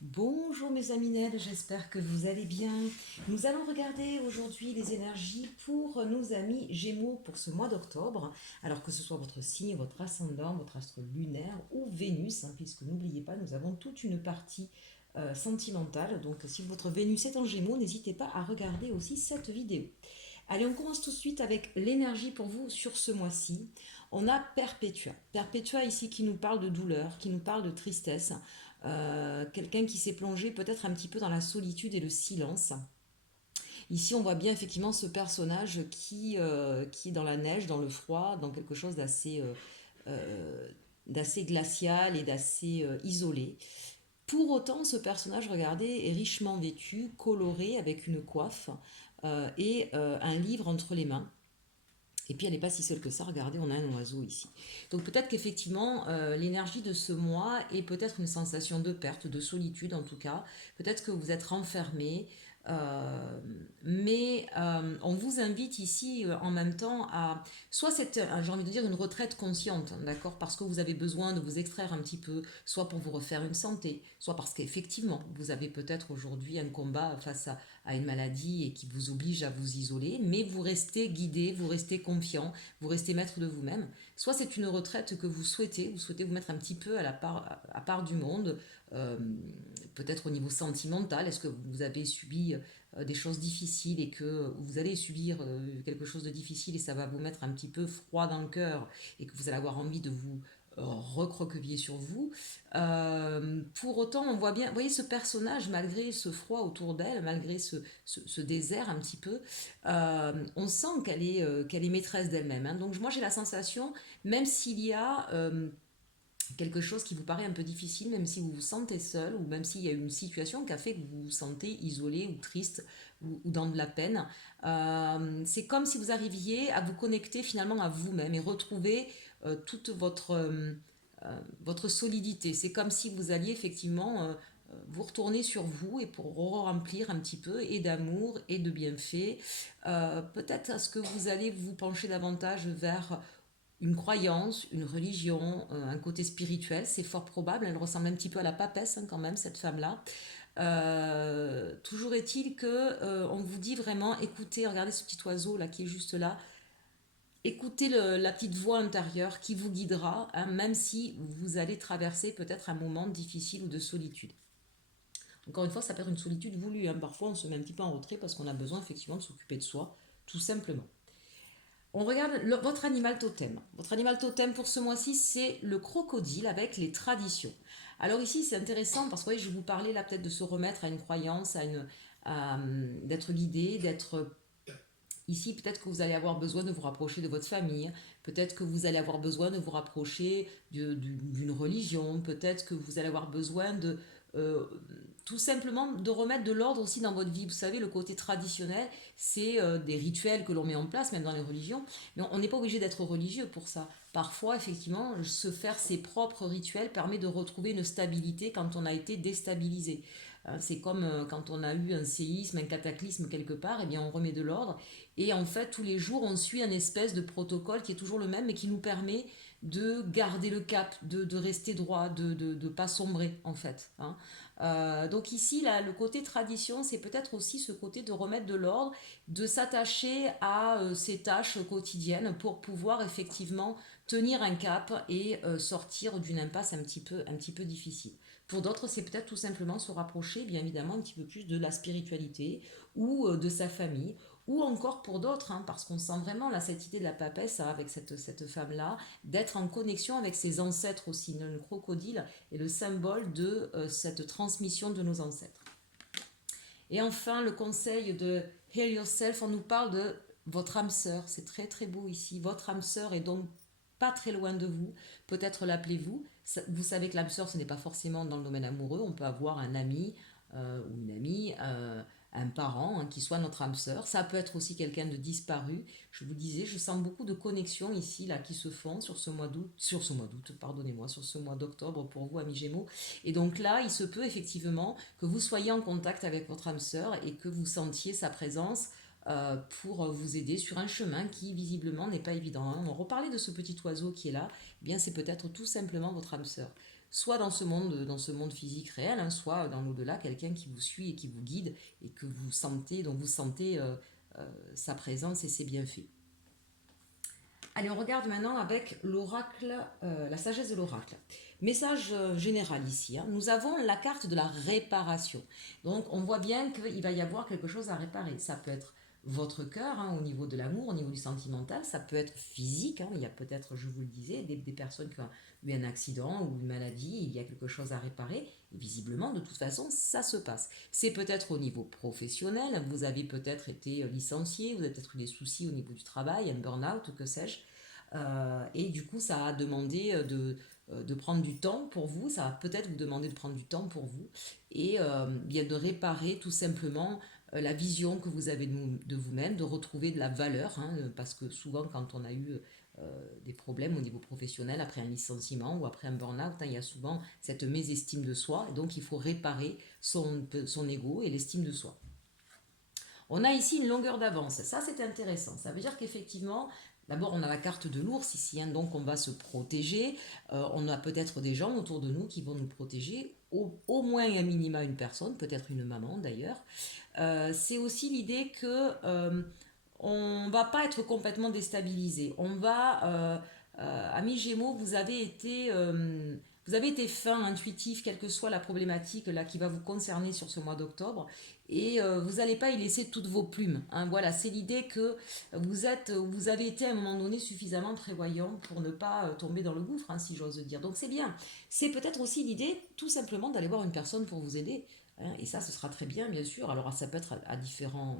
Bonjour mes amis Ned, j'espère que vous allez bien. Nous allons regarder aujourd'hui les énergies pour nos amis Gémeaux pour ce mois d'octobre, alors que ce soit votre signe, votre ascendant, votre astre lunaire ou Vénus, puisque n'oubliez pas, nous avons toute une partie sentimentale. Donc si votre Vénus est en Gémeaux, n'hésitez pas à regarder aussi cette vidéo. Allez, on commence tout de suite avec l'énergie pour vous sur ce mois-ci. On a Perpétua. Perpétua ici qui nous parle de douleur, qui nous parle de tristesse. Quelqu'un qui s'est plongé peut-être un petit peu dans la solitude et le silence. Ici, on voit bien effectivement ce personnage qui est dans la neige, dans le froid, dans quelque chose d'assez glacial et d'assez isolé. Pour autant, ce personnage, regardez, est richement vêtu, coloré, avec une coiffe et un livre entre les mains. Et puis elle n'est pas si seule que ça, regardez, on a un oiseau ici. Donc peut-être qu'effectivement, l'énergie de ce mois est peut-être une sensation de perte, de solitude en tout cas. Peut-être que vous êtes renfermé, mais on vous invite ici en même temps à, soit cette, j'ai envie de dire, une retraite consciente, d'accord, parce que vous avez besoin de vous extraire un petit peu, soit pour vous refaire une santé, soit parce qu'effectivement, vous avez peut-être aujourd'hui un combat face à une maladie et qui vous oblige à vous isoler, mais vous restez guidé, vous restez confiant, vous restez maître de vous-même. Soit c'est une retraite que vous souhaitez vous mettre un petit peu à part du monde, euh, peut-être au niveau sentimental, est-ce que vous avez subi des choses difficiles et que vous allez subir quelque chose de difficile et ça va vous mettre un petit peu froid dans le cœur et que vous allez avoir envie de vous recroqueviller sur vous. Pour autant, on voit bien, vous voyez ce personnage, malgré ce froid autour d'elle, malgré ce désert un petit peu, on sent qu'elle est maîtresse d'elle-même. Donc moi j'ai la sensation, même s'il y a quelque chose qui vous paraît un peu difficile, même si vous vous sentez seul, ou même s'il y a une situation qui a fait que vous vous sentez isolé ou triste ou dans de la peine, c'est comme si vous arriviez à vous connecter finalement à vous-même et retrouver toute votre solidité. C'est comme si vous alliez effectivement vous retourner sur vous et pour remplir un petit peu et d'amour et de bienfaits. Peut-être est-ce que vous allez vous pencher davantage vers une croyance, une religion, un côté spirituel, c'est fort probable. Elle ressemble un petit peu à la papesse quand même, cette femme-là. Toujours est-il que on vous dit vraiment, écoutez, regardez ce petit oiseau là qui est juste là, écoutez la petite voix intérieure qui vous guidera, même si vous allez traverser peut-être un moment difficile ou de solitude. Encore une fois, ça peut être une solitude voulue. Parfois, on se met un petit peu en retrait parce qu'on a besoin effectivement de s'occuper de soi, tout simplement. On regarde votre animal totem. Votre animal totem pour ce mois-ci, c'est le crocodile avec les traditions. Alors ici, c'est intéressant parce que je vous parlais là peut-être de se remettre à une croyance, d'être guidé, d'être ici. Peut-être que vous allez avoir besoin de vous rapprocher de votre famille. Peut-être que vous allez avoir besoin de vous rapprocher d'une religion. Peut-être que vous allez avoir besoin de euh, tout simplement de remettre de l'ordre aussi dans votre vie. Vous savez, le côté traditionnel, c'est des rituels que l'on met en place, même dans les religions. Mais on n'est pas obligé d'être religieux pour ça. Parfois, effectivement, se faire ses propres rituels permet de retrouver une stabilité quand on a été déstabilisé. C'est comme quand on a eu un séisme, un cataclysme quelque part, et bien on remet de l'ordre. Et en fait, tous les jours, on suit un espèce de protocole qui est toujours le même, mais qui nous permet de garder le cap, de rester droit, de pas sombrer, en fait. Donc ici, là, le côté tradition, c'est peut-être aussi ce côté de remettre de l'ordre, de s'attacher à ces tâches quotidiennes pour pouvoir effectivement tenir un cap et sortir d'une impasse un petit peu difficile. Pour d'autres, c'est peut-être tout simplement se rapprocher, bien évidemment, un petit peu plus de la spiritualité ou de sa famille, ou encore pour d'autres, parce qu'on sent vraiment là cette idée de la papesse avec cette femme-là, d'être en connexion avec ses ancêtres aussi. Le crocodile est le symbole de cette transmission de nos ancêtres. Et enfin, le conseil de Heal Yourself, on nous parle de votre âme sœur. C'est très très beau ici. Votre âme sœur est donc pas très loin de vous. Peut-être l'appelez-vous. Vous savez que l'âme sœur, ce n'est pas forcément dans le domaine amoureux. On peut avoir un ami ou une amie, un parent qui soit notre âme sœur. Ça peut être aussi quelqu'un de disparu. Je vous disais, je sens beaucoup de connexions ici là qui se font sur ce mois d'octobre pour vous, amis Gémeaux. Et donc là, il se peut effectivement que vous soyez en contact avec votre âme sœur et que vous sentiez sa présence pour vous aider sur un chemin qui visiblement n'est pas évident. On reparlait de ce petit oiseau qui est là, eh bien c'est peut-être tout simplement votre âme sœur. soit dans ce monde physique réel, hein, soit dans l'au-delà, quelqu'un qui vous suit et qui vous guide et que vous sentez, dont vous sentez sa présence et ses bienfaits. Allez, on regarde maintenant avec l'oracle, la sagesse de l'oracle. Message général ici, hein. Nous avons la carte de la réparation. Donc, on voit bien qu'il va y avoir quelque chose à réparer. Ça peut être votre cœur, hein, au niveau de l'amour, au niveau du sentimental. Ça peut être physique, hein. Il y a peut-être, je vous le disais, des personnes qui ont eu un accident ou une maladie. Il y a quelque chose à réparer. Et visiblement, de toute façon, ça se passe. C'est peut-être au niveau professionnel. Vous avez peut-être été licencié. Vous avez peut-être eu des soucis au niveau du travail, un burn-out, que sais-je. Et du coup, ça a demandé de prendre du temps pour vous, ça va peut-être vous demander de prendre du temps pour vous et bien de réparer tout simplement la vision que vous avez de vous-même, de retrouver de la valeur, hein, parce que souvent quand on a eu des problèmes au niveau professionnel après un licenciement ou après un burn-out, hein, il y a souvent cette mésestime de soi, et donc il faut réparer son ego et l'estime de soi. On a ici une longueur d'avance. Ça, c'est intéressant. Ça veut dire qu'effectivement, d'abord, on a la carte de l'ours ici, hein, donc on va se protéger. On a peut-être des gens autour de nous qui vont nous protéger. Au moins et à minima une personne, peut-être une maman d'ailleurs. C'est aussi l'idée que on va pas être complètement déstabilisé. On va, amis Gémeaux, vous avez été fin, intuitif, quelle que soit la problématique là qui va vous concerner sur ce mois d'octobre, et vous n'allez pas y laisser toutes vos plumes, hein. Voilà, c'est l'idée que vous avez été à un moment donné suffisamment prévoyant pour ne pas tomber dans le gouffre, hein, si j'ose dire. Donc c'est bien. C'est peut-être aussi l'idée, tout simplement, d'aller voir une personne pour vous aider. Hein, et ça, ce sera très bien, bien sûr. Alors, ça peut être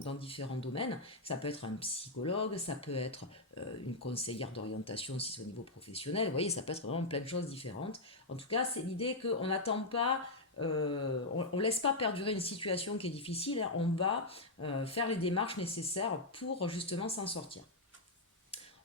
dans différents domaines. Ça peut être un psychologue, ça peut être une conseillère d'orientation si c'est au niveau professionnel. Vous voyez, ça peut être vraiment plein de choses différentes. En tout cas, c'est l'idée qu'on n'attend pas, on ne laisse pas perdurer une situation qui est difficile. Hein. On va faire les démarches nécessaires pour justement s'en sortir.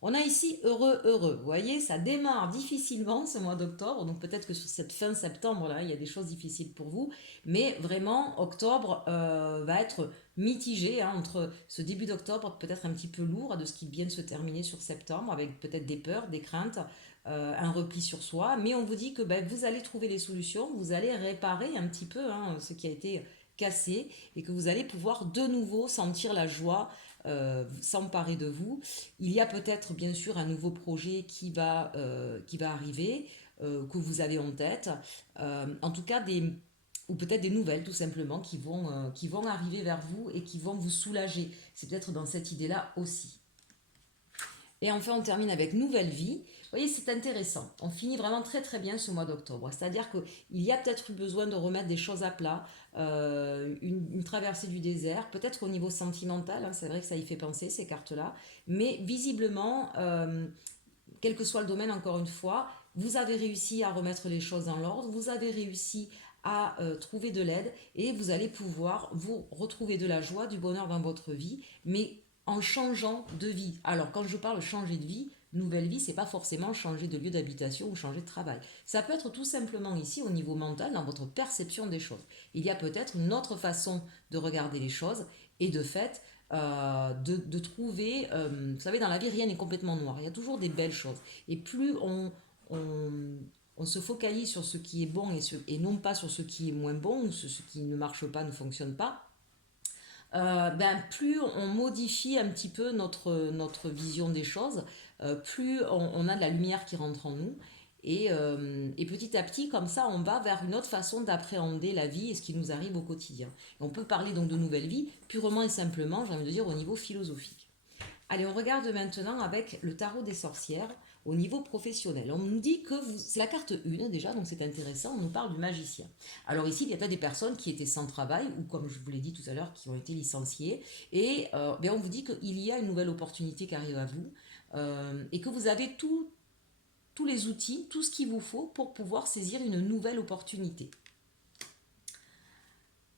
On a ici heureux, heureux. Vous voyez, ça démarre difficilement ce mois d'octobre. Donc peut-être que sur cette fin septembre, là, il y a des choses difficiles pour vous. Mais vraiment, octobre va être mitigé, hein, entre ce début d'octobre, peut-être un petit peu lourd, de ce qui vient de se terminer sur septembre, avec peut-être des peurs, des craintes, un repli sur soi. Mais on vous dit que ben, vous allez trouver les solutions, vous allez réparer un petit peu, hein, ce qui a été cassé, et que vous allez pouvoir de nouveau sentir la joie s'emparer de vous. Il y a peut-être bien sûr un nouveau projet qui va arriver, que vous avez en tête. En tout cas, ou peut-être des nouvelles tout simplement qui vont arriver vers vous et qui vont vous soulager. C'est peut-être dans cette idée-là aussi. Et enfin, on termine avec nouvelle vie. Vous voyez, c'est intéressant. On finit vraiment très très bien ce mois d'octobre. C'est-à-dire qu'il y a peut-être eu besoin de remettre des choses à plat, une traversée du désert, peut-être au niveau sentimental, hein, c'est vrai que ça y fait penser ces cartes-là, mais visiblement, quel que soit le domaine, encore une fois, vous avez réussi à remettre les choses dans l'ordre, vous avez réussi à trouver de l'aide et vous allez pouvoir vous retrouver de la joie, du bonheur dans votre vie, mais en changeant de vie. Alors quand je parle changer de vie, nouvelle vie, c'est pas forcément changer de lieu d'habitation ou changer de travail. Ça peut être tout simplement ici au niveau mental, dans votre perception des choses. Il y a peut-être une autre façon de regarder les choses et de fait, de trouver, vous savez, dans la vie, rien n'est complètement noir. Il y a toujours des belles choses. Et plus on se focalise sur ce qui est bon et non pas sur ce qui est moins bon ou ce qui ne marche pas, ne fonctionne pas, ben, plus on modifie un petit peu notre vision des choses, plus on a de la lumière qui rentre en nous. Et petit à petit, comme ça, on va vers une autre façon d'appréhender la vie et ce qui nous arrive au quotidien. Et on peut parler donc de nouvelle vie purement et simplement, j'ai envie de dire, au niveau philosophique. Allez, on regarde maintenant avec le tarot des sorcières au niveau professionnel. On nous dit que c'est la carte 1 déjà, donc c'est intéressant, on nous parle du magicien. Alors ici, il y a peut-être des personnes qui étaient sans travail ou comme je vous l'ai dit tout à l'heure, qui ont été licenciées. Et on vous dit qu'il y a une nouvelle opportunité qui arrive à vous et que vous avez tous les outils, tout ce qu'il vous faut pour pouvoir saisir une nouvelle opportunité.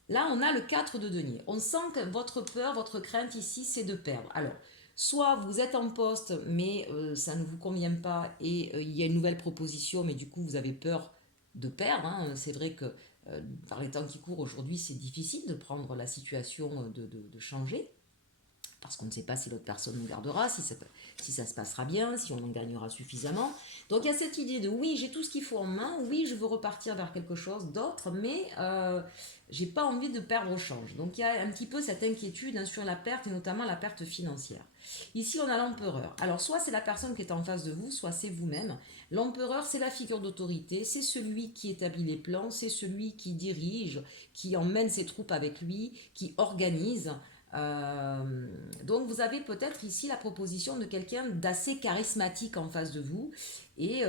Là, on a le 4 de denier. On sent que votre peur, votre crainte ici, c'est de perdre. Alors, soit vous êtes en poste, mais ça ne vous convient pas et il y a une nouvelle proposition, mais du coup, vous avez peur de perdre. Hein. C'est vrai que par les temps qui courent aujourd'hui, c'est difficile de prendre la situation, de changer. parce qu'on ne sait pas si l'autre personne nous gardera, si ça se passera bien, si on en gagnera suffisamment. Donc il y a cette idée de oui, j'ai tout ce qu'il faut en main, oui, je veux repartir vers quelque chose d'autre, mais j'ai pas envie de perdre au change. Donc il y a un petit peu cette inquiétude, hein, sur la perte et notamment la perte financière. Ici, on a l'empereur. Alors, soit c'est la personne qui est en face de vous, soit c'est vous-même. L'empereur, c'est la figure d'autorité, c'est celui qui établit les plans, c'est celui qui dirige, qui emmène ses troupes avec lui, qui organise. Donc vous avez peut-être ici la proposition de quelqu'un d'assez charismatique en face de vous et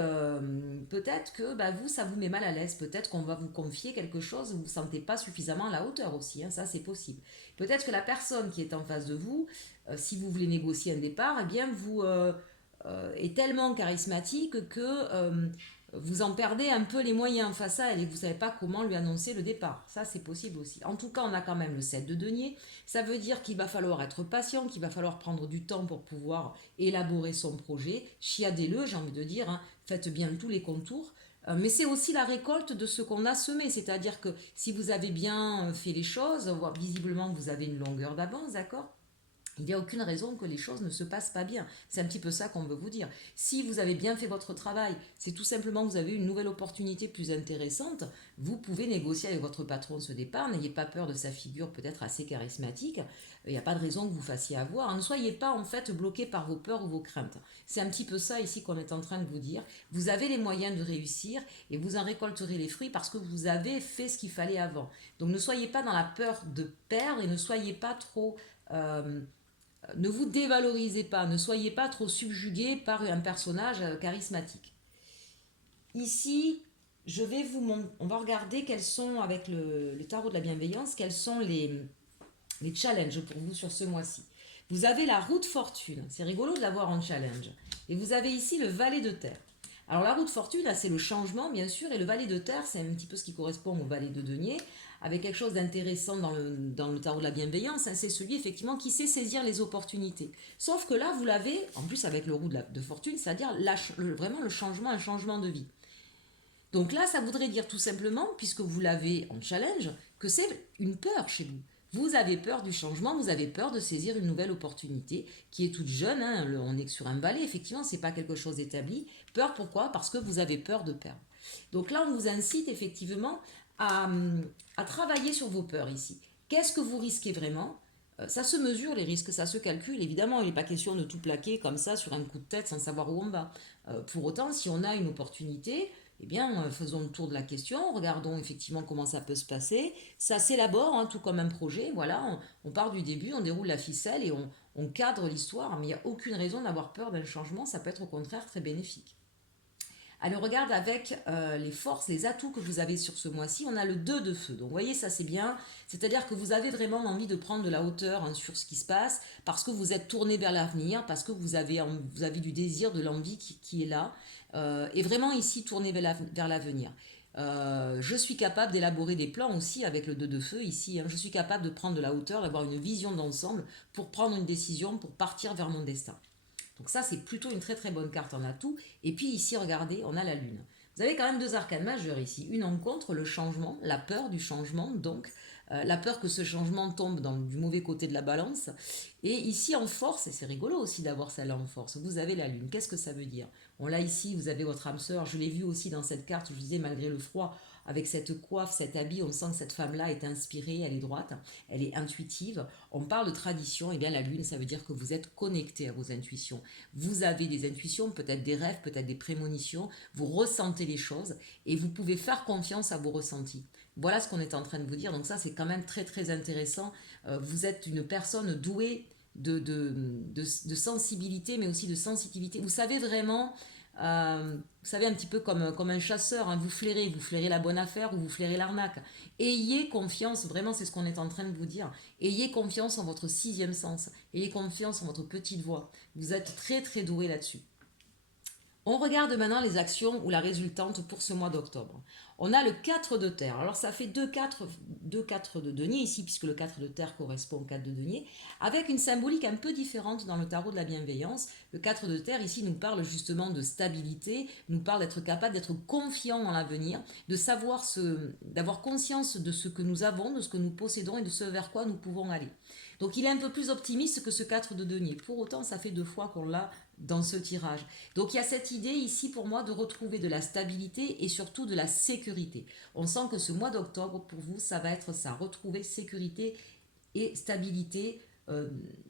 peut-être que bah, vous, ça vous met mal à l'aise, peut-être qu'on va vous confier quelque chose, vous ne vous sentez pas suffisamment à la hauteur aussi, hein, ça c'est possible. Peut-être que la personne qui est en face de vous, si vous voulez négocier un départ, eh bien vous est tellement charismatique que vous en perdez un peu les moyens face à elle et vous ne savez pas comment lui annoncer le départ. Ça, c'est possible aussi. En tout cas, on a quand même le 7 de denier. Ça veut dire qu'il va falloir être patient, qu'il va falloir prendre du temps pour pouvoir élaborer son projet. Chiadez-le, j'ai envie de dire, hein. Faites bien tous les contours. Mais c'est aussi la récolte de ce qu'on a semé. C'est-à-dire que si vous avez bien fait les choses, visiblement vous avez une longueur d'avance, d'accord? Il n'y a aucune raison que les choses ne se passent pas bien. C'est un petit peu ça qu'on veut vous dire. Si vous avez bien fait votre travail, c'est tout simplement que vous avez une nouvelle opportunité plus intéressante, vous pouvez négocier avec votre patron ce départ. N'ayez pas peur de sa figure peut-être assez charismatique. Il n'y a pas de raison que vous fassiez avoir. Ne soyez pas en fait bloqué par vos peurs ou vos craintes. C'est un petit peu ça ici qu'on est en train de vous dire. Vous avez les moyens de réussir et vous en récolterez les fruits parce que vous avez fait ce qu'il fallait avant. Donc ne soyez pas dans la peur de perdre et ne soyez pas trop... ne vous dévalorisez pas, ne soyez pas trop subjugué par un personnage charismatique. Ici, on va regarder quels sont, avec le tarot de la bienveillance, quels sont les challenges pour vous sur ce mois-ci. Vous avez la roue de fortune, c'est rigolo de l'avoir en challenge. Et vous avez ici le valet de terre. Alors la roue de fortune, là, c'est le changement, bien sûr, et le valet de terre, c'est un petit peu ce qui correspond au valet de denier, avec quelque chose d'intéressant dans le tarot de la bienveillance, hein, c'est celui effectivement qui sait saisir les opportunités. Sauf que là, vous l'avez, en plus avec le roue de fortune, c'est-à-dire vraiment le changement, un changement de vie. Donc là, ça voudrait dire tout simplement, puisque vous l'avez en challenge, que c'est une peur chez vous. Vous avez peur du changement, vous avez peur de saisir une nouvelle opportunité qui est toute jeune, hein, on est sur un valet, effectivement, c'est pas quelque chose d'établi. Peur pourquoi? Parce que vous avez peur de perdre. Donc là, on vous incite effectivement à, à travailler sur vos peurs ici. Qu'est-ce que vous risquez vraiment? Ça se mesure, les risques, ça se calcule. Évidemment, il n'est pas question de tout plaquer comme ça sur un coup de tête sans savoir où on va. Pour autant, si on a une opportunité, eh bien, faisons le tour de la question, regardons effectivement comment ça peut se passer. Ça s'élabore, hein, tout comme un projet. Voilà, on part du début, on déroule la ficelle et on cadre l'histoire. Mais il n'y a aucune raison d'avoir peur d'un changement. Ça peut être au contraire très bénéfique. Alors regarde avec les forces, les atouts que vous avez sur ce mois-ci, on a le 2 de feu. Donc vous voyez, ça c'est bien. C'est-à-dire que vous avez vraiment envie de prendre de la hauteur, hein, sur ce qui se passe, parce que vous êtes tourné vers l'avenir, parce que vous avez du désir, de l'envie qui est là. Et vraiment ici, tourné vers l'avenir. Je suis capable d'élaborer des plans aussi avec le 2 de feu ici, hein. Je suis capable de prendre de la hauteur, d'avoir une vision d'ensemble pour prendre une décision, pour partir vers mon destin. Donc ça, c'est plutôt une très très bonne carte en atout. Et puis ici, regardez, on a la lune. Vous avez quand même deux arcanes majeures ici. Une en contre, le changement, la peur du changement, donc la peur que ce changement tombe du mauvais côté de la balance. Et ici en force, et c'est rigolo aussi d'avoir celle-là en force, vous avez la lune. Qu'est-ce que ça veut dire? On l'a ici, vous avez votre âme sœur. Je l'ai vu aussi dans cette carte, je vous disais, malgré le froid, avec cette coiffe, cet habit, on sent que cette femme-là est inspirée, elle est droite, elle est intuitive. On parle de tradition, et bien la lune, ça veut dire que vous êtes connecté à vos intuitions. Vous avez des intuitions, peut-être des rêves, peut-être des prémonitions, vous ressentez les choses et vous pouvez faire confiance à vos ressentis. Voilà ce qu'on est en train de vous dire, donc ça c'est quand même très très intéressant. Vous êtes une personne douée de sensibilité, mais aussi de sensitivité. Vous savez vraiment, vous savez, un petit peu comme un chasseur, hein, vous flairez la bonne affaire ou vous flairez l'arnaque. Ayez confiance, vraiment c'est ce qu'on est en train de vous dire. Ayez confiance en votre sixième sens, ayez confiance en votre petite voix. Vous êtes très très doué là-dessus. On regarde maintenant les actions ou la résultante pour ce mois d'octobre. On a le 4 de terre. Alors ça fait 2 4 de denier ici, puisque le 4 de terre correspond au 4 de denier, avec une symbolique un peu différente dans le tarot de la bienveillance. Le 4 de terre ici nous parle justement de stabilité, nous parle d'être capable d'être confiant en l'avenir, d'avoir conscience de ce que nous avons, de ce que nous possédons et de ce vers quoi nous pouvons aller. Donc il est un peu plus optimiste que ce 4 de denier. Pour autant, ça fait 2 fois qu'on l'a dans ce tirage. Donc il y a cette idée ici pour moi de retrouver de la stabilité et surtout de la sécurité. On sent que ce mois d'octobre, pour vous, ça va être ça, retrouver sécurité et stabilité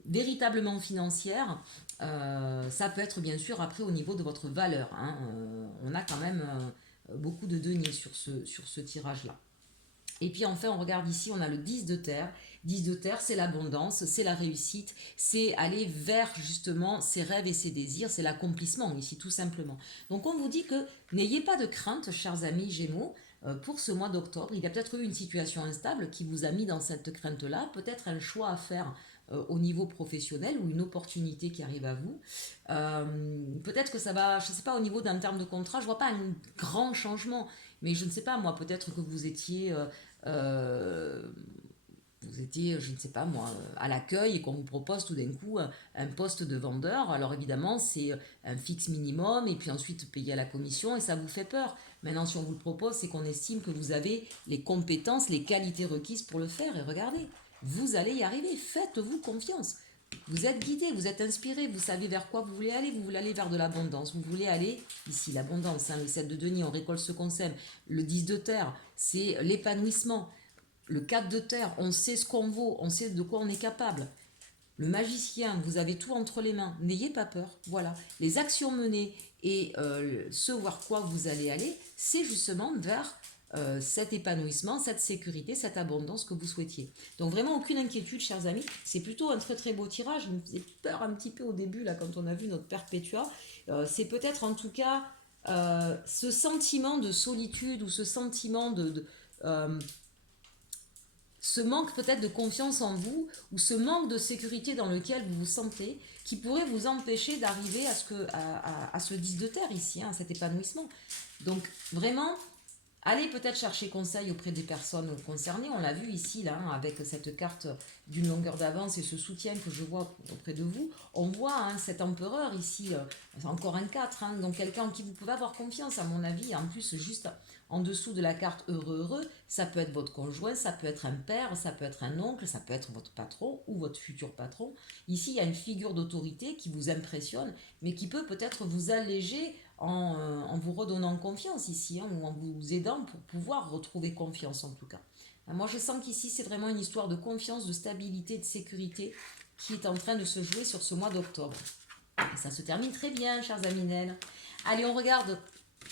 véritablement financière. Ça peut être bien sûr après au niveau de votre valeur, hein. On a quand même beaucoup de deniers sur ce tirage-là. Et puis enfin, on regarde ici, on a le 10 de terre. 10 de terre, c'est l'abondance, c'est la réussite, c'est aller vers justement ses rêves et ses désirs, c'est l'accomplissement ici tout simplement. Donc on vous dit que n'ayez pas de crainte, chers amis Gémeaux, pour ce mois d'octobre. Il y a peut-être eu une situation instable qui vous a mis dans cette crainte-là, peut-être un choix à faire au niveau professionnel ou une opportunité qui arrive à vous. Peut-être que ça va, je ne sais pas, au niveau d'un terme de contrat, je ne vois pas un grand changement, mais je ne sais pas, moi, peut-être que euh, vous étiez, je ne sais pas moi, à l'accueil et qu'on vous propose tout d'un coup un poste de vendeur. Alors évidemment, c'est un fixe minimum et puis ensuite payer à la commission et ça vous fait peur. Maintenant, si on vous le propose, c'est qu'on estime que vous avez les compétences, les qualités requises pour le faire. Et regardez, vous allez y arriver. Faites-vous confiance. Vous êtes guidé, vous êtes inspiré, vous savez vers quoi vous voulez aller. Vous voulez aller vers de l'abondance. Vous voulez aller, ici, l'abondance, hein, le 7 de denier, on récolte ce qu'on sème. Le 10 de terre, c'est l'épanouissement. Le 4 de terre, on sait ce qu'on vaut, on sait de quoi on est capable. Le magicien, vous avez tout entre les mains, n'ayez pas peur. Voilà, les actions menées et ce vers quoi vous allez aller, c'est justement vers cet épanouissement, cette sécurité, cette abondance que vous souhaitiez. Donc vraiment aucune inquiétude, chers amis. C'est plutôt un très très beau tirage. Il me faisait peur un petit peu au début là quand on a vu notre Perpétua. C'est peut-être en tout cas ce sentiment de solitude ou ce sentiment euh, ce manque peut-être de confiance en vous ou ce manque de sécurité dans lequel vous vous sentez qui pourrait vous empêcher d'arriver à ce 10 de terre ici, hein, à cet épanouissement. Donc vraiment, allez peut-être chercher conseil auprès des personnes concernées. On l'a vu ici, là, hein, avec cette carte d'une longueur d'avance et ce soutien que je vois auprès de vous. On voit hein, cet empereur ici, encore un 4, hein, donc quelqu'un en qui vous pouvez avoir confiance, à mon avis. En plus, juste en dessous de la carte heureux, ça peut être votre conjoint, ça peut être un père, ça peut être un oncle, ça peut être votre patron ou votre futur patron. Ici, il y a une figure d'autorité qui vous impressionne, mais qui peut peut-être vous alléger en vous redonnant confiance ici, hein, ou en vous aidant pour pouvoir retrouver confiance en tout cas. Moi je sens qu'ici c'est vraiment une histoire de confiance, de stabilité, de sécurité qui est en train de se jouer sur ce mois d'octobre. Et ça se termine très bien, chers Aminel. Allez, on regarde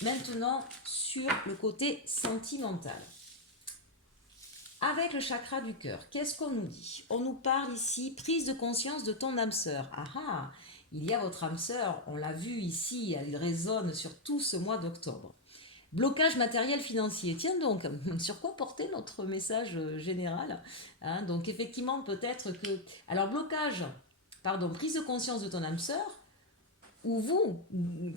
maintenant sur le côté sentimental. Avec le chakra du cœur, qu'est-ce qu'on nous dit? On nous parle ici, prise de conscience de ton âme sœur. Ah ah, il y a votre âme sœur, on l'a vu ici, elle résonne sur tout ce mois d'octobre. Blocage matériel financier. Tiens donc, sur quoi porter notre message général, hein? Donc effectivement, peut-être que... Alors prise de conscience de ton âme sœur, ou vous,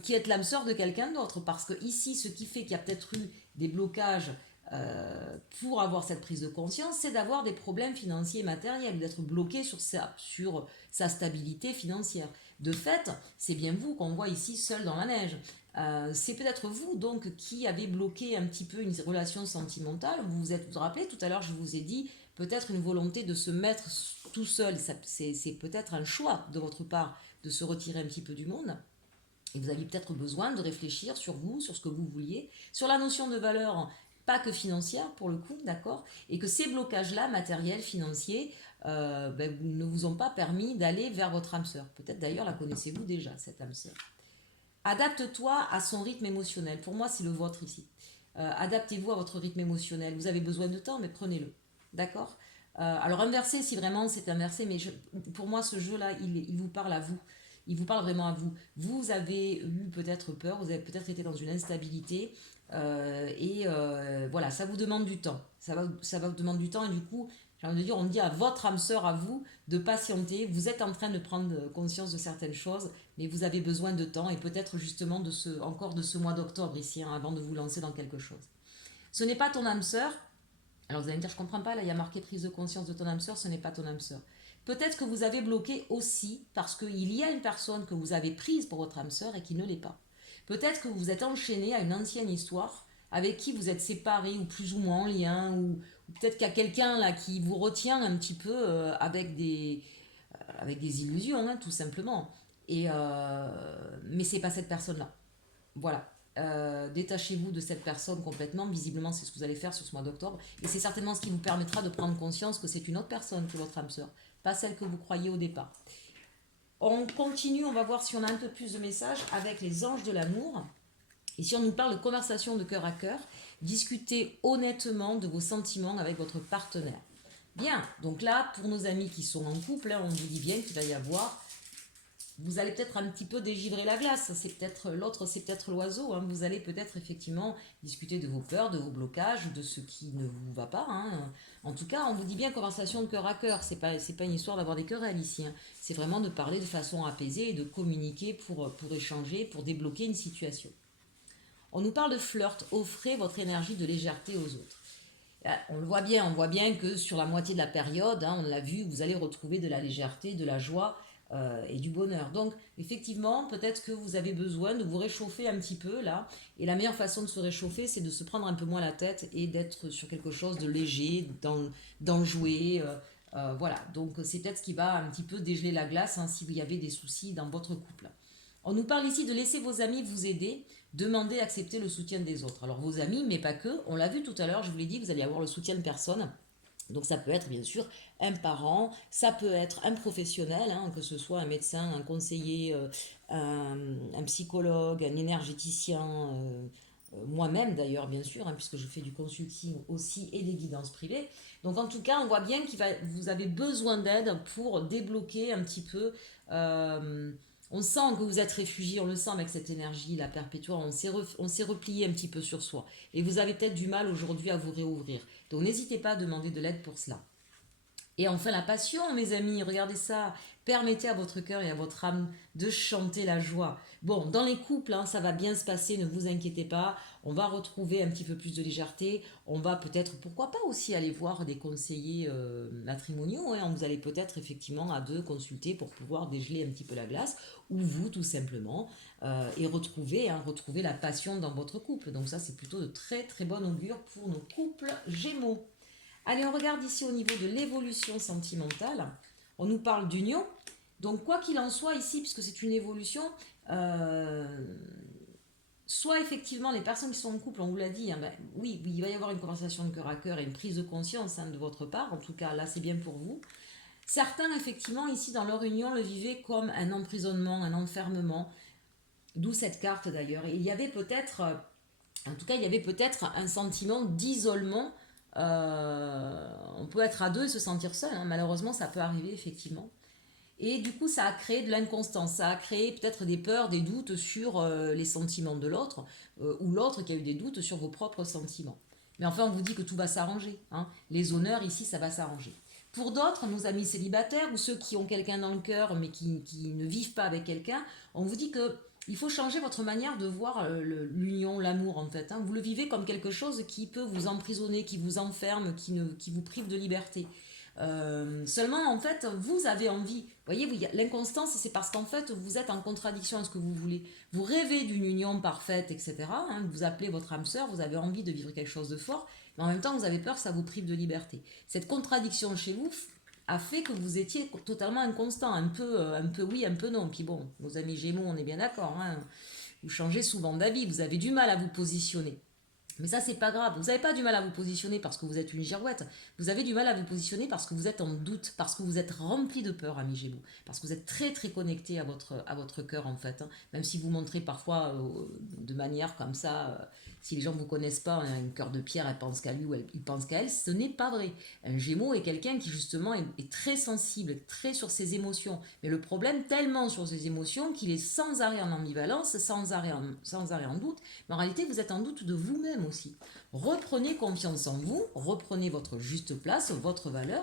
qui êtes l'âme sœur de quelqu'un d'autre. Parce que ici, ce qui fait qu'il y a peut-être eu des blocages pour avoir cette prise de conscience, c'est d'avoir des problèmes financiers et matériels, d'être bloqué sur sa stabilité financière. De fait, c'est bien vous qu'on voit ici seul dans la neige. C'est peut-être vous donc qui avez bloqué un petit peu une relation sentimentale. Vous vous rappelez, tout à l'heure je vous ai dit peut-être une volonté de se mettre tout seul. C'est peut-être un choix de votre part de se retirer un petit peu du monde. Et vous aviez peut-être besoin de réfléchir sur vous, sur ce que vous vouliez, sur la notion de valeur, pas que financière pour le coup, d'accord? Et que ces blocages-là, matériels, financiers, ne vous ont pas permis d'aller vers votre âme sœur. Peut-être d'ailleurs la connaissez-vous déjà, cette âme sœur. Adapte-toi à son rythme émotionnel. Pour moi, c'est le vôtre ici. Adaptez-vous à votre rythme émotionnel. Vous avez besoin de temps, mais prenez-le. D'accord? Alors inverser, si vraiment c'est inversé, mais pour moi, ce jeu-là, il vous parle à vous. Il vous parle vraiment à vous. Vous avez eu peut-être peur, vous avez peut-être été dans une instabilité, voilà, ça vous demande du temps. Ça va vous demander du temps, et du coup, j'ai envie de dire, on dit à votre âme sœur, à vous, de patienter. Vous êtes en train de prendre conscience de certaines choses, mais vous avez besoin de temps, et peut-être justement encore de ce mois d'octobre ici, hein, avant de vous lancer dans quelque chose. Ce n'est pas ton âme sœur. Alors vous allez me dire, je ne comprends pas, là il y a marqué prise de conscience de ton âme sœur, ce n'est pas ton âme sœur. Peut-être que vous avez bloqué aussi parce qu'il y a une personne que vous avez prise pour votre âme sœur et qui ne l'est pas. Peut-être que vous êtes enchaîné à une ancienne histoire avec qui vous êtes séparés ou plus ou moins en lien, Peut-être qu'il y a quelqu'un là qui vous retient un petit peu avec des illusions, hein, tout simplement. Mais c'est pas cette personne-là. Voilà. Détachez-vous de cette personne complètement. Visiblement, c'est ce que vous allez faire sur ce mois d'octobre. Et c'est certainement ce qui vous permettra de prendre conscience que c'est une autre personne que votre âme sœur, pas celle que vous croyez au départ. On continue, on va voir si on a un peu plus de messages avec les anges de l'amour. Et si on nous parle de conversation de cœur à cœur, discutez honnêtement de vos sentiments avec votre partenaire. Bien, donc là, pour nos amis qui sont en couple, hein, on vous dit bien qu'il va y avoir, vous allez peut-être un petit peu dégivrer la glace, c'est peut-être l'autre, c'est peut-être l'oiseau, hein. Vous allez peut-être effectivement discuter de vos peurs, de vos blocages, de ce qui ne vous va pas, hein. En tout cas, on vous dit bien conversation de cœur à cœur, c'est pas une histoire d'avoir des querelles ici, hein. C'est vraiment de parler de façon apaisée et de communiquer pour échanger, pour débloquer une situation. On nous parle de flirt, offrez votre énergie de légèreté aux autres. On voit bien que sur la moitié de la période, hein, on l'a vu, vous allez retrouver de la légèreté, de la joie et du bonheur. Donc, effectivement, peut-être que vous avez besoin de vous réchauffer un petit peu là. Et la meilleure façon de se réchauffer, c'est de se prendre un peu moins la tête et d'être sur quelque chose de léger, d'enjouer. Voilà, donc c'est peut-être ce qui va un petit peu dégeler la glace, hein, si vous y avez des soucis dans votre couple. On nous parle ici de laisser vos amis vous aider, demander, accepter le soutien des autres. Alors vos amis, mais pas que, on l'a vu tout à l'heure, je vous l'ai dit, vous allez avoir le soutien de personnes. Donc ça peut être bien sûr un parent, ça peut être un professionnel, hein, que ce soit un médecin, un conseiller, un psychologue, un énergéticien, moi-même d'ailleurs bien sûr, hein, puisque je fais du consulting aussi et des guidances privées. Donc en tout cas, on voit bien que vous avez besoin d'aide pour débloquer un petit peu. On sent que vous êtes réfugié, on le sent avec cette énergie, la perpétuelle, on s'est replié un petit peu sur soi. Et vous avez peut-être du mal aujourd'hui à vous réouvrir. Donc n'hésitez pas à demander de l'aide pour cela. Et enfin la passion, mes amis, regardez ça. Permettez à votre cœur et à votre âme de chanter la joie. Bon, dans les couples, hein, ça va bien se passer, ne vous inquiétez pas. On va retrouver un petit peu plus de légèreté. On va peut-être, pourquoi pas aussi aller voir des conseillers matrimoniaux, hein. Vous allez peut-être effectivement à deux consulter pour pouvoir dégeler un petit peu la glace, ou vous tout simplement, et retrouver la passion dans votre couple. Donc ça, c'est plutôt de très très bon augure pour nos couples gémeaux. Allez, on regarde ici au niveau de l'évolution sentimentale. On nous parle d'union. Donc, quoi qu'il en soit ici, puisque c'est une évolution, euh, soit effectivement les personnes qui sont en couple, on vous l'a dit, hein, ben, oui, il va y avoir une conversation de cœur à cœur et une prise de conscience, hein, de votre part. En tout cas, là, c'est bien pour vous. Certains, effectivement, ici dans leur union, le vivaient comme un emprisonnement, un enfermement. D'où cette carte d'ailleurs. Et il y avait peut-être, en tout cas, il y avait peut-être un sentiment d'isolement. On peut être à deux et se sentir seul, hein. Malheureusement, ça peut arriver effectivement. Et du coup, ça a créé de l'inconstance, ça a créé peut-être des peurs, des doutes sur les sentiments de l'autre, ou l'autre qui a eu des doutes sur vos propres sentiments. Mais enfin, on vous dit que tout va s'arranger, hein. Les honneurs ici, ça va s'arranger. Pour d'autres, nos amis célibataires ou ceux qui ont quelqu'un dans le cœur mais qui ne vivent pas avec quelqu'un, on vous dit que il faut changer votre manière de voir l'union, l'amour en fait, hein. Vous le vivez comme quelque chose qui peut vous emprisonner, qui vous enferme, qui vous prive de liberté. Seulement, en fait, vous avez envie. Vous voyez, l'inconstance, c'est parce qu'en fait, vous êtes en contradiction avec ce que vous voulez. Vous rêvez d'une union parfaite, etc., hein. Vous appelez votre âme sœur, vous avez envie de vivre quelque chose de fort, mais en même temps, vous avez peur que ça vous prive de liberté. Cette contradiction chez vous a fait que vous étiez totalement inconstant, un peu oui, un peu non. Puis bon, nos amis Gémeaux, on est bien d'accord, hein. Vous changez souvent d'avis, vous avez du mal à vous positionner. Mais ça, c'est pas grave. Vous n'avez pas du mal à vous positionner parce que vous êtes une girouette. Vous avez du mal à vous positionner parce que vous êtes en doute, parce que vous êtes rempli de peur, ami Gémeaux. Parce que vous êtes très, très connecté à votre cœur, en fait, hein. Même si vous montrez parfois de manière comme ça, si les gens ne vous connaissent pas, un cœur de pierre, elle pense qu'à lui ou il pense qu'à elle, ce n'est pas vrai. Un Gémeaux est quelqu'un qui, justement, est très sensible, très sur ses émotions. Mais le problème, tellement sur ses émotions, qu'il est sans arrêt en ambivalence, sans arrêt en doute. Mais en réalité, vous êtes en doute de vous-même aussi. Reprenez confiance en vous, reprenez votre juste place, votre valeur,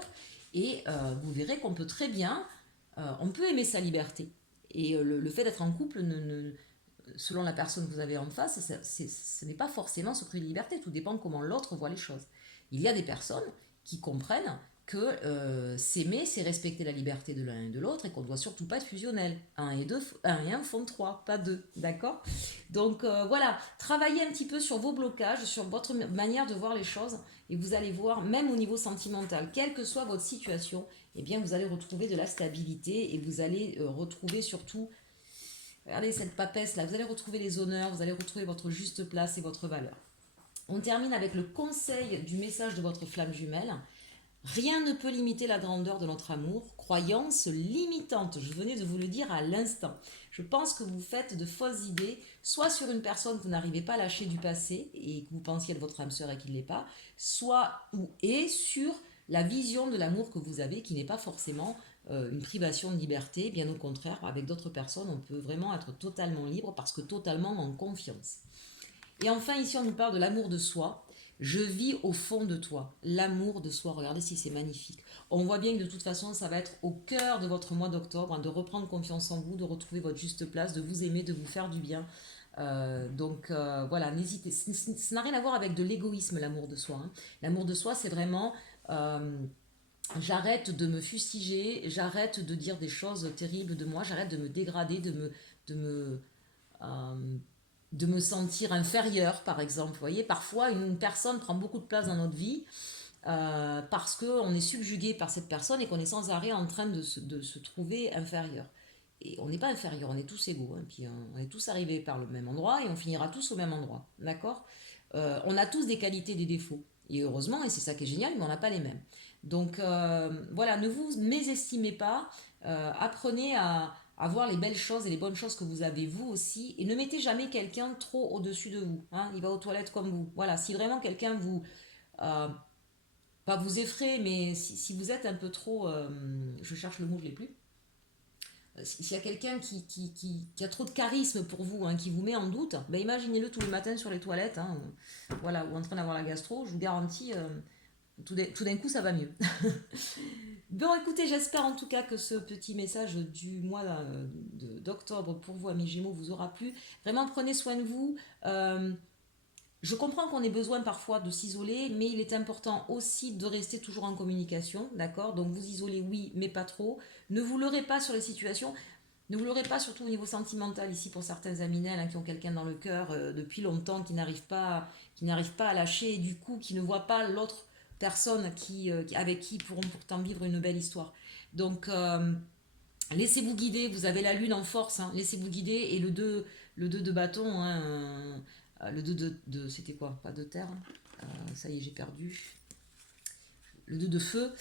et vous verrez qu'on peut très bien, on peut aimer sa liberté. Et le fait d'être en couple, selon la personne que vous avez en face, ce n'est pas forcément ce prix de liberté, tout dépend comment l'autre voit les choses. Il y a des personnes qui comprennent que s'aimer, c'est respecter la liberté de l'un et de l'autre et qu'on ne doit surtout pas être fusionnel. Un et un font trois, pas deux, d'accord? Donc voilà, travaillez un petit peu sur vos blocages, sur votre manière de voir les choses Et vous allez voir, même au niveau sentimental, quelle que soit votre situation, eh bien vous allez retrouver de la stabilité et vous allez retrouver surtout, regardez cette papesse là, vous allez retrouver les honneurs, vous allez retrouver votre juste place et votre valeur. On termine avec le conseil du message de votre flamme jumelle. Rien ne peut limiter la grandeur de notre amour. Croyance limitante, je venais de vous le dire à l'instant. Je pense que vous faites de fausses idées, soit sur une personne que vous n'arrivez pas à lâcher du passé et que vous pensiez être votre âme sœur et qui ne l'est pas, soit et sur la vision de l'amour que vous avez qui n'est pas forcément une privation de liberté. Bien au contraire, avec d'autres personnes, on peut vraiment être totalement libre parce que totalement en confiance. Et enfin, ici, on nous parle de l'amour de soi. Je vis au fond de toi. L'amour de soi. Regardez si c'est magnifique. On voit bien que de toute façon, ça va être au cœur de votre mois d'octobre, hein, de reprendre confiance en vous, de retrouver votre juste place, de vous aimer, de vous faire du bien. Voilà, n'hésitez. Ça n'a rien à voir avec de l'égoïsme, l'amour de soi, hein. L'amour de soi, c'est vraiment euh, j'arrête de me fustiger, j'arrête de dire des choses terribles de moi, j'arrête de me dégrader, de me, euh, de me sentir inférieure, par exemple. Vous voyez, parfois, une personne prend beaucoup de place dans notre vie parce qu'on est subjugué par cette personne et qu'on est sans arrêt en train de se trouver inférieur. Et on n'est pas inférieur, on est tous égaux. Hein, puis on est tous arrivés par le même endroit et on finira tous au même endroit. D'accord. On a tous des qualités, des défauts. Et heureusement, et c'est ça qui est génial, mais on n'a pas les mêmes. Donc voilà, ne vous mésestimez pas, apprenez à voir les belles choses et les bonnes choses que vous avez vous aussi, et ne mettez jamais quelqu'un trop au-dessus de vous, hein. Il va aux toilettes comme vous. Voilà, si vraiment quelqu'un vous, euh, pas vous effraie, mais si vous êtes un peu trop, je cherche le mot, je l'ai plus, s'il y a quelqu'un qui a trop de charisme pour vous, hein, qui vous met en doute, ben imaginez-le tous les matins sur les toilettes, hein, voilà, ou en train d'avoir la gastro, je vous garantis, tout d'un coup, ça va mieux. Bon, écoutez, j'espère en tout cas que ce petit message du mois d'octobre pour vous, amis Gémeaux, vous aura plu. Vraiment, prenez soin de vous. Je comprends qu'on ait besoin parfois de s'isoler, mais il est important aussi de rester toujours en communication, d'accord. Donc vous isolez, oui, mais pas trop. Ne vous leurrez pas sur les situations. Ne vous leurrez pas, surtout au niveau sentimental, ici pour certains aminels, hein, qui ont quelqu'un dans le cœur depuis longtemps, qui n'arrivent pas à lâcher, et du coup qui ne voient pas l'autre personne avec qui ils pourront pourtant vivre une belle histoire. Donc laissez-vous guider, vous avez la lune en force, hein, laissez-vous guider, et le 2 de bâton, hein, le 2 c'était quoi? Pas de terre, hein. Ça y est, j'ai perdu le 2 de feu,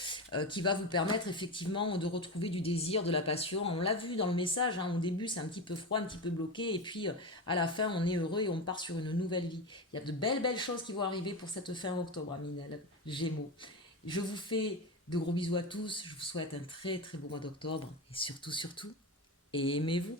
qui va vous permettre effectivement de retrouver du désir, de la passion. On l'a vu dans le message, hein, au début c'est un petit peu froid, un petit peu bloqué, et puis à la fin on est heureux et on part sur une nouvelle vie. Il y a de belles belles choses qui vont arriver pour cette fin octobre, amis Gémeaux. Je vous fais de gros bisous à tous, je vous souhaite un très très beau mois d'octobre, et surtout, surtout, aimez-vous.